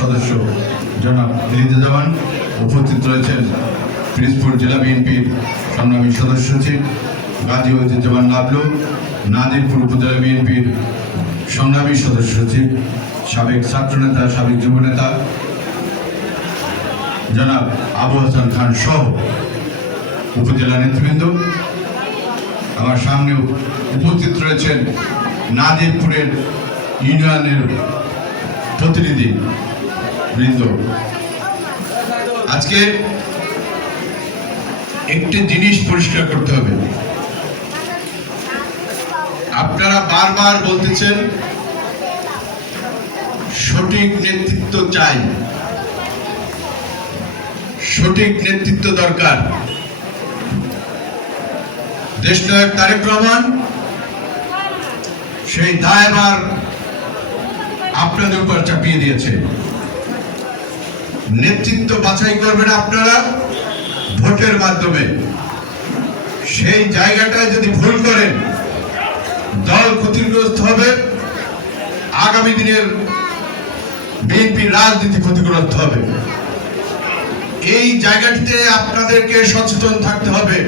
সদস্য জনাব দিলিদুজ্জামান উপস্থিত রয়েছেন পিরিজপুর জেলা বিএনপির সংগ্রামী সদস্য সচিব গাজী ঐতিহ্যবান নাবলু নাদিরপুর উপজেলা বিএনপির সংগ্রামী সদস্য সচিব, সাবেক ছাত্রনেতা, সাবেক যুবনেতা জনাব আবু হাসান খান সহ উপজেলা নেতৃবৃন্দ। আমার সামনে উপস্থিত রয়েছেন নাজিরপুরের ইউনিয়নের প্রতিনিধি বৃন্দ। আজকে একটি জিনিস পরিষ্কার করতে হবে। আপনারা বারবার বলতেছেন, সঠিক নেতৃত্ব চাই। সঠিক নেতৃত্ব দরকার। দেশনায়ক তারেক রহমান, সেই দায়ভার আপনাদের উপর চাপিয়ে দিয়েছে। নেতৃত্ব বাছাই করবেন আপনারা ভোটের মাধ্যমে। সেই জায়গাটায় যদি ভুল করেন, দল ক্ষতিগ্রস্ত হবে। আগামী দিনের বিএনপি রাজনীতি ক্ষতিগ্রস্ত হবে। এই জায়গাটিতে আপনাদেরকে সচেতন থাকতে হবে।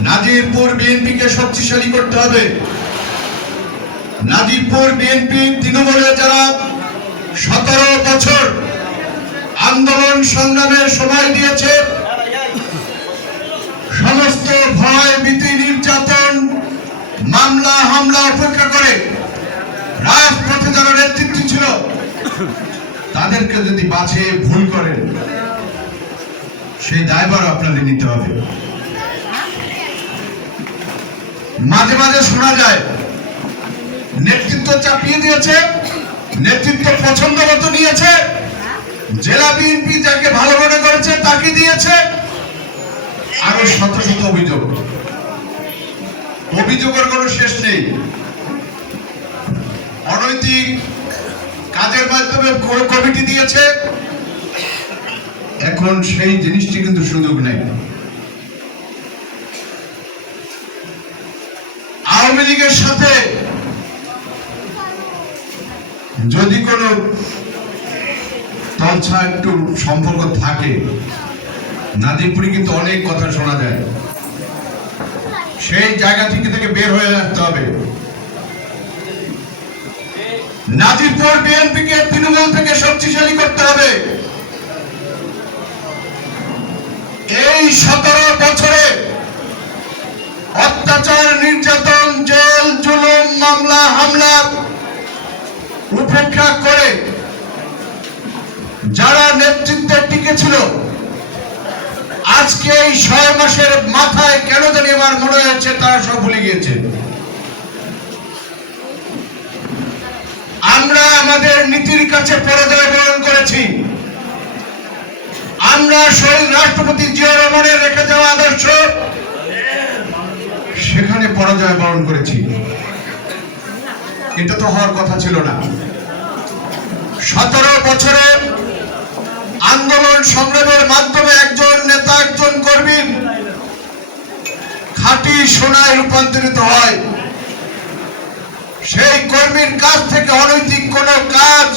নাজিরপুর বিএনপিকে শক্তিশালী করতে হবে। নাজিরপুর বিএনপি তৃণমূলে যারা সতেরো বছর আন্দোলন সংগ্রামের সময় দিয়েছে। সমস্ত ভয়, ভীতি, নির্যাতন, মামলা, হামলা উপেক্ষা করে রাজপথে যারা নেতৃত্ব ছিল, তাদেরকে যদি বাছে ভুল করেন, সেই দায়ভার আপনাদের নিতে হবে। মাঝে মাঝে শোনা যায়, নেতৃত্ব চাপিয়ে দিয়েছে, নেতৃত্ব পছন্দ মতো নিয়েছে জেলা বিএনপি যাকে ভালো মনে করেছে, তাকে দিয়েছে আরও শত শত অভিযোগ। অভিযোগের কোনো শেষ নেই। অনৈতিক কাজের মাধ্যমে কমিটি দিয়েছে। এখন সেই জিনিসটি কিন্তু সুযোগ নেই। আওয়ামী লীগের সাথে যদি কোনো তলছা একটু সম্পর্ক থাকে। নাজিরপুরে কিন্তু অনেক কথা শোনা যায়। সেই জায়গা থেকে থেকে বের হয়ে আসতে হবে। নাজিরপুর বিএনপিকে তৃণমূল থেকে শক্তিশালী করতে হবে। এই সতেরো বছরে অত্যাচার, নির্যাতন, জেল, জুলুম, মামলা, হামলা উপেক্ষা করে যারা নেতৃত্বে টিকে ছিল আজকে এই ছয় মাসের মাথায় কেন জানি আমার মনে হচ্ছে তারা সব ভুলে গিয়েছে। আমরা আমাদের নীতির কাছে পরাজয় বরণ করেছি। আমরা শহীদ রাষ্ট্রপতি জিয়া রহমানের রেখে যাওয়া আদর্শ, সেখানে পরাজয় বরণ করেছি। এটা তো হওয়ার কথা ছিল না। সতেরো বছরে আন্দোলন সংগ্রামের মাধ্যমে একজন নেতা, একজন কর্মী খাঁটি সোনায় রূপান্তরিত হয়। সেই কর্মীর কাছ থেকে অনৈতিক কোন কাজ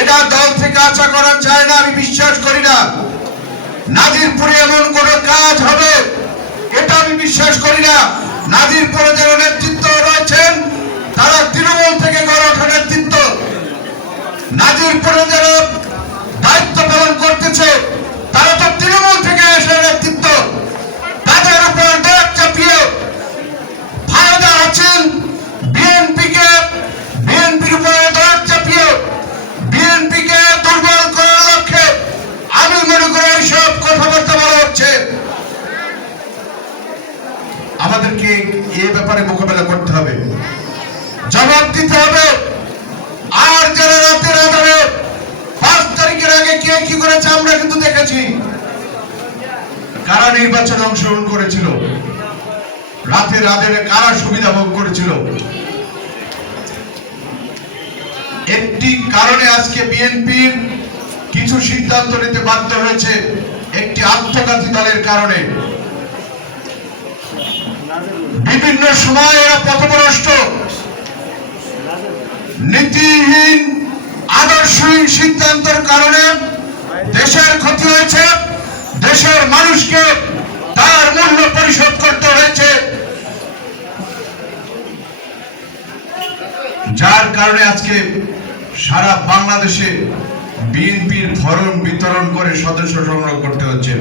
এটা দল থেকে আশা করা যায় না, আমি বিশ্বাস করি না। নাজিরপুরে এমন কোন কাজ হবে, এটা আমি বিশ্বাস করি না। নাজিরপুরে যারা নেতৃত্ব রয়েছেন, তারা তৃণমূল থেকে গড়ে ওঠা নেতৃত্ব। নাজিরপুরে যারা দায়িত্ব পালন করতেছে তারা তো তৃণমূল থেকে এসে নেতৃত্ব তাদের উপর দায়িত্ব চাপিয়ে ফায়দা আছেন বিএনপিকে বিএনপির উপরে দায়িত্ব চাপিয়ে বিএনপিকে দুর্বল করার লক্ষ্যে আমি মনে করি এইসব কথাবার্তা বলা হচ্ছে আমাদেরকে এ ব্যাপারে মোকাবেলা করতে হবে জবাব দিতে হবে। আর যারা রাতের আধারে পাঁচ তারিখের আগে কে কি করেছে আমরা কিন্তু দেখেছি। কারা নির্বাচনে অংশগ্রহণ করেছিল? রাতের আধারে কারা সুবিধা ভোগ করেছিল? একটি কারণে আজকে বিএনপির কিছু সিদ্ধান্ত নিতে বাধ্য হয়েছে। একটি আত্মঘাতী দলের কারণে। বিভিন্ন সময় এরা পথভ্রষ্ট। নীতিহীন, আদর্শহীন সিদ্ধান্তের কারণে দেশের ক্ষতি হয়েছে, দেশের মানুষকে তার মূল্য পরিশোধ করতে হয়েছে। যার কারণে আজকে সারা বাংলাদেশে বিএনপির ফরম বিতরণ করে সদস্য সংগ্রহ করতে হচ্ছে।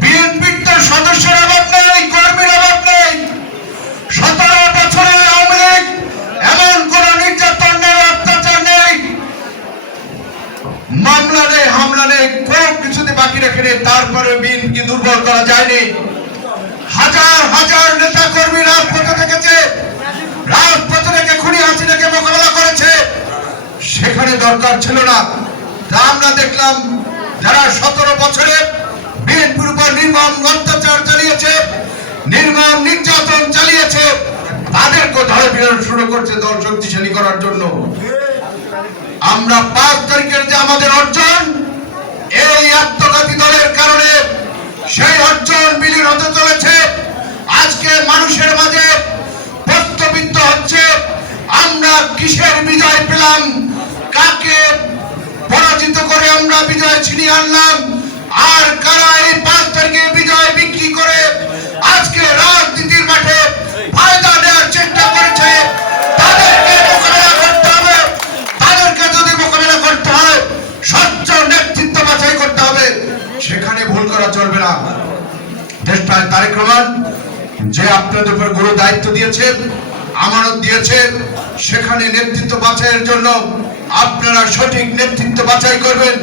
বিএনপির তো সদস্যের অভাব নেই কর্মীর অভাব নেই সতেরো বছরে আওয়ামী লীগ এমন কোন নির্যাতন নেই অত্যাচার নেই মামলা নেই কোন কিছুতে বাকি রেখে তারপরে বিএনপি দুর্বল করা যায়নি। হাজার হাজার নেতা কর্মী রাজপথে থেকেছে রাজপথে থেকে খুনি হাসিনাকে মোকাবেলা করেছে। সেখানে দরকার ছিল না। তা আমরা দেখলাম যারা সতেরো বছরে বিএনপির উপর নির্মম অত্যাচার চালিয়েছে, নির্মম নির্যাতন চালিয়েছে তাদেরকে ধরে বিরোধ শুরু করছে দল শক্তিশালী করার জন্য। আমরা পাঁচ তারিখের যে আমাদের অর্জন সেই অঞ্চল বিলীন হতে চলেছে। আজকে মানুষের মাঝে প্রশ্নবিদ্ধ হচ্ছে, আমরা কিসের বিজয় পেলাম? কাকে পরাজিত করে আমরা বিজয় ছিনিয়ে আনলাম? আর কারা এই পাঁচ তারিখে বিজয় বিক্রি করে আজকে রাজনীতির মাঠে ফায়দা নেওয়ার চেষ্টা করেছে তাদেরকে মোকাবেলা করতে হবে তাদেরকে যদি মোকাবেলা করতে হয় স্বচ্ছ নেতৃত্ব বাছাই করতে হবে সেখানে ভুল করা চলবে না দেশটায় তারেক রহমান, যে আপনাদের উপর গুরু দায়িত্ব দিয়েছে, আমানত দিয়েছে, সেখানে নেতৃত্ব বাছাইয়ের জন্য আপনারা সঠিক নেতৃত্ব বাছাই করবেন।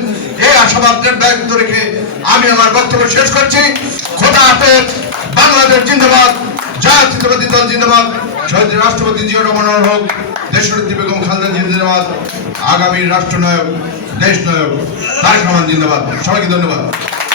এই আশাবাদ ব্যক্ত রেখে আমি আমার বক্তব্য শেষ করছি। খোদা হাফেজ, বাংলাদেশ জিন্দাবাদ, জাতীয়তাবাদী দল জিন্দাবাদ, শহীদ রাষ্ট্রপতি জিয়া রহমান হোক দেশনেত্রী বেগম খালেদা জিন্দাবাদ, আগামী রাষ্ট্রনায়ক দেশ নায়ক তারেক রহমান জিন্দাবাদ। সবাইকে ধন্যবাদ।